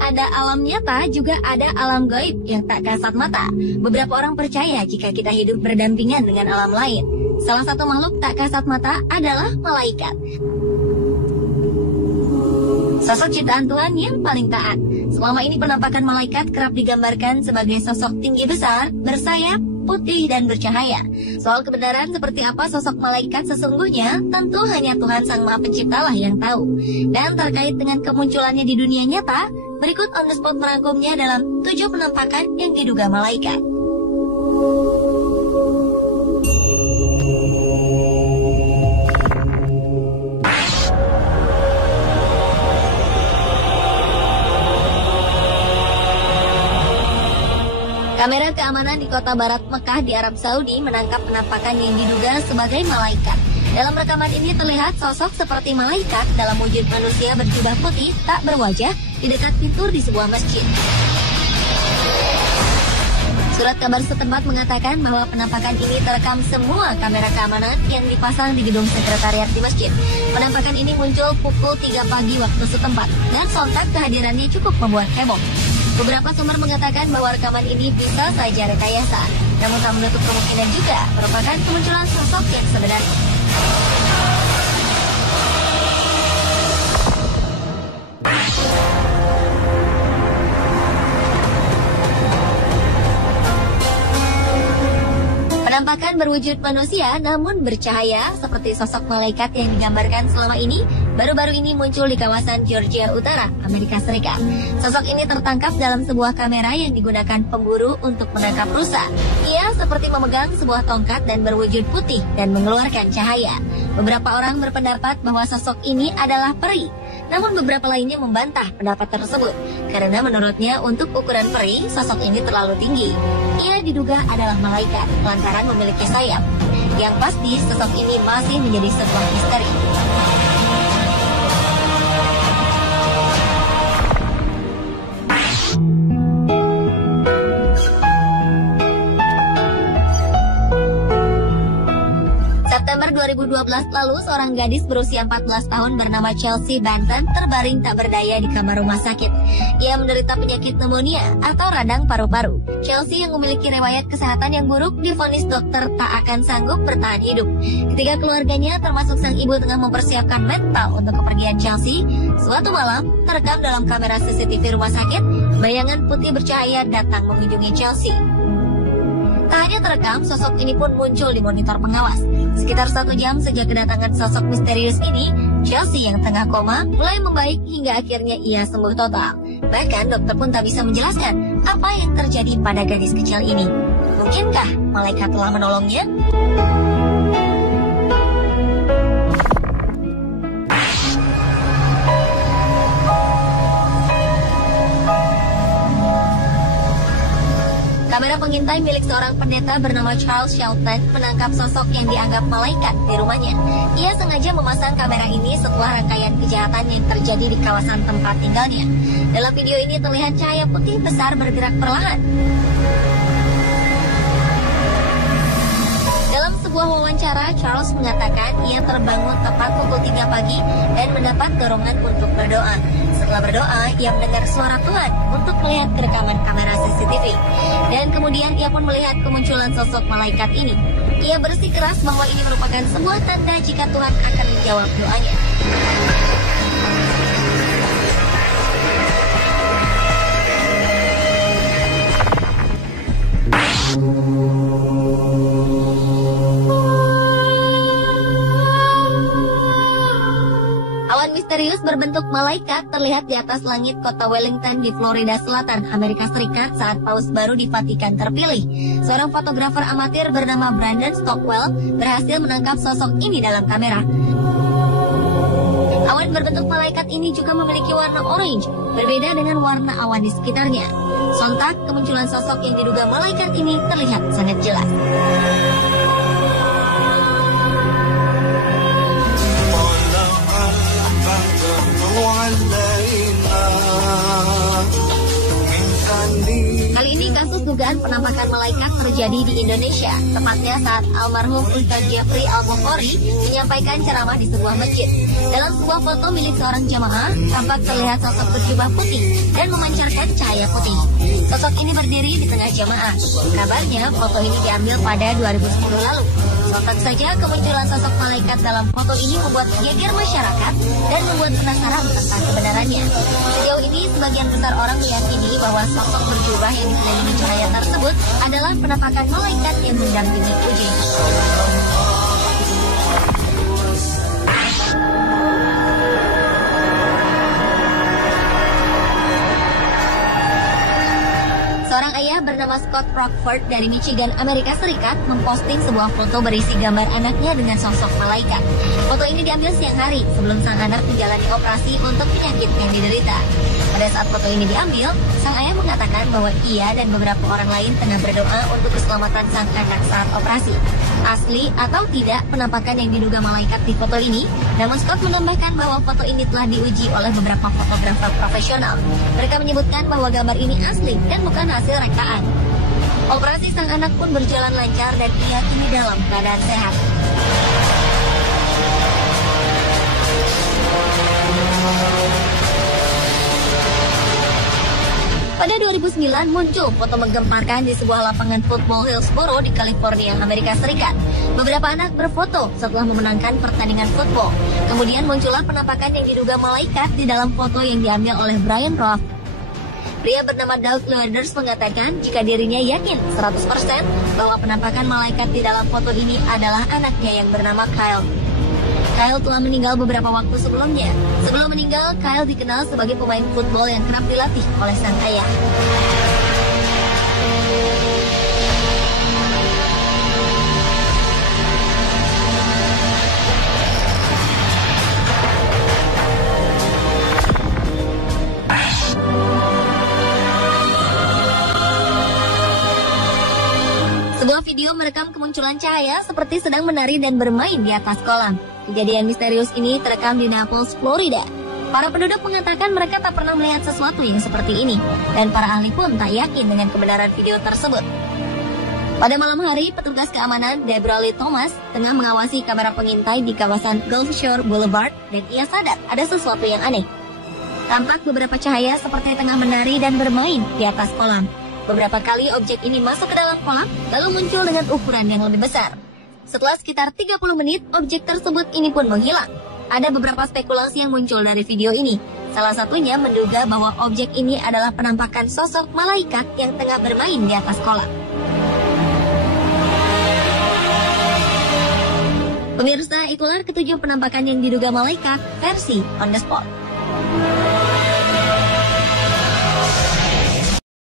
ada alam nyata, juga ada alam gaib yang tak kasat mata. Beberapa orang percaya jika kita hidup berdampingan dengan alam lain. Salah satu makhluk tak kasat mata adalah malaikat. Sosok ciptaan Tuhan yang paling taat. Selama ini penampakan malaikat kerap digambarkan sebagai sosok tinggi besar, bersayap, putih dan bercahaya. Soal kebenaran seperti apa sosok malaikat sesungguhnya, tentu hanya Tuhan Sang Maha Pencipta lah yang tahu. Dan terkait dengan kemunculannya di dunia nyata, berikut on the spot merangkumnya dalam 7 penampakan yang diduga malaikat. Kamera keamanan di kota barat Mekah di Arab Saudi menangkap penampakan yang diduga sebagai malaikat. Dalam rekaman ini terlihat sosok seperti malaikat dalam wujud manusia berjubah putih tak berwajah di dekat pintu di sebuah masjid. Surat kabar setempat mengatakan bahwa penampakan ini terekam semua kamera keamanan yang dipasang di gedung sekretariat di masjid. Penampakan ini muncul pukul 3 pagi waktu setempat dan sontak kehadirannya cukup membuat heboh. Beberapa sumber mengatakan bahwa rekaman ini bisa saja rekayasa, namun tak menutup kemungkinan juga merupakan kemunculan sosok yang sebenarnya. Penampakan berwujud manusia namun bercahaya seperti sosok malaikat yang digambarkan selama ini baru-baru ini muncul di kawasan Georgia Utara, Amerika Serikat. Sosok ini tertangkap dalam sebuah kamera yang digunakan pemburu untuk menangkap rusa. Ia seperti memegang sebuah tongkat dan berwujud putih dan mengeluarkan cahaya. Beberapa orang berpendapat bahwa sosok ini adalah peri. Namun beberapa lainnya membantah pendapat tersebut karena menurutnya untuk ukuran peri, sosok ini terlalu tinggi. Ia diduga adalah malaikat lantaran memiliki sayap. Yang pasti sosok ini masih menjadi sebuah misteri. September 2012 lalu, seorang gadis berusia 14 tahun bernama Chelsea Benton terbaring tak berdaya di kamar rumah sakit. Ia menderita penyakit pneumonia atau radang paru-paru. Chelsea yang memiliki riwayat kesehatan yang buruk divonis dokter tak akan sanggup bertahan hidup. Ketika keluarganya termasuk sang ibu tengah mempersiapkan mental untuk kepergian Chelsea, suatu malam terekam dalam kamera CCTV rumah sakit, bayangan putih bercahaya datang mengunjungi Chelsea. Tak hanya terekam, sosok ini pun muncul di monitor pengawas. Sekitar 1 jam sejak kedatangan sosok misterius ini, Chelsea yang tengah koma mulai membaik hingga akhirnya ia sembuh total. Bahkan dokter pun tak bisa menjelaskan apa yang terjadi pada gadis kecil ini. Mungkinkah malaikat telah menolongnya? Kamera pengintai milik seorang pendeta bernama Charles Shelton menangkap sosok yang dianggap malaikat di rumahnya. Ia sengaja memasang kamera ini setelah rangkaian kejahatan yang terjadi di kawasan tempat tinggalnya. Dalam video ini terlihat cahaya putih besar bergerak perlahan. Dalam sebuah wawancara, Charles mengatakan ia terbangun tepat pukul 3 pagi dan mendapat dorongan untuk berdoa. Setelah berdoa, ia mendengar suara Tuhan untuk melihat rekaman kamera CCTV. Dan kemudian ia pun melihat kemunculan sosok malaikat ini. Ia bersikeras bahwa ini merupakan sebuah tanda jika Tuhan akan menjawab doanya. Awan misterius berbentuk malaikat terlihat di atas langit kota Wellington di Florida Selatan, Amerika Serikat saat paus baru di Vatikan terpilih. Seorang fotografer amatir bernama Brandon Stockwell berhasil menangkap sosok ini dalam kamera. Awan berbentuk malaikat ini juga memiliki warna orange, berbeda dengan warna awan di sekitarnya. Sontak, kemunculan sosok yang diduga malaikat ini terlihat sangat jelas. Kali ini kasus dugaan penampakan malaikat terjadi di Indonesia, tepatnya saat almarhum Ustaz Jeffrey Al-Bukhari menyampaikan ceramah di sebuah masjid. Dalam sebuah foto milik seorang jamaah, tampak terlihat sosok berjubah putih dan memancarkan cahaya putih. Sosok ini berdiri di tengah jamaah. Kabarnya foto ini diambil pada 2010 lalu. Sontak saja kemunculan sosok malaikat dalam foto ini membuat geger masyarakat dan membuat penasaran tentang kebenarannya. Sejauh ini, sebagian besar orang meyakini bahwa sosok berjubah yang dikelilingi cahaya tersebut adalah penampakan malaikat yang mendampingi Uji. Seorang ayah bernama Scott Rockford dari Michigan, Amerika Serikat, memposting sebuah foto berisi gambar anaknya dengan sosok malaikat. Foto ini diambil siang hari sebelum sang anak menjalani operasi untuk penyakit yang diderita. Pada saat foto ini diambil, sang ayah mengatakan bahwa ia dan beberapa orang lain tengah berdoa untuk keselamatan sang anak saat operasi. Asli atau tidak penampakan yang diduga malaikat di foto ini, namun Scott menambahkan bahwa foto ini telah diuji oleh beberapa fotografer profesional. Mereka menyebutkan bahwa gambar ini asli dan bukan hasil rekaan. Operasi sang anak pun berjalan lancar dan ia kini dalam keadaan sehat. Pada 2009 muncul foto menggemparkan di sebuah lapangan football Hillsboro di California, Amerika Serikat. Beberapa anak berfoto setelah memenangkan pertandingan football. Kemudian muncullah penampakan yang diduga malaikat di dalam foto yang diambil oleh Brian Roth. Pria bernama Doug Loerders mengatakan jika dirinya yakin 100% bahwa penampakan malaikat di dalam foto ini adalah anaknya yang bernama Kyle. Kyle telah meninggal beberapa waktu sebelumnya. Sebelum meninggal, Kyle dikenal sebagai pemain football yang kerap dilatih oleh sang ayah. Sebuah video merekam kemunculan cahaya seperti sedang menari dan bermain di atas kolam. Kejadian misterius ini terekam di Naples, Florida. Para penduduk mengatakan mereka tak pernah melihat sesuatu yang seperti ini, dan para ahli pun tak yakin dengan kebenaran video tersebut. Pada malam hari, petugas keamanan Deborah Lee Thomas tengah mengawasi kamera pengintai di kawasan Gulf Shore Boulevard, dan ia sadar ada sesuatu yang aneh. Tampak beberapa cahaya seperti tengah menari dan bermain di atas kolam. Beberapa kali objek ini masuk ke dalam kolam, lalu muncul dengan ukuran yang lebih besar. Setelah sekitar 30 menit, objek tersebut ini pun menghilang. Ada beberapa spekulasi yang muncul dari video ini. Salah satunya menduga bahwa objek ini adalah penampakan sosok malaikat yang tengah bermain di atas kolam. Pemirsa, itulah ketujuh penampakan yang diduga malaikat versi On The Spot.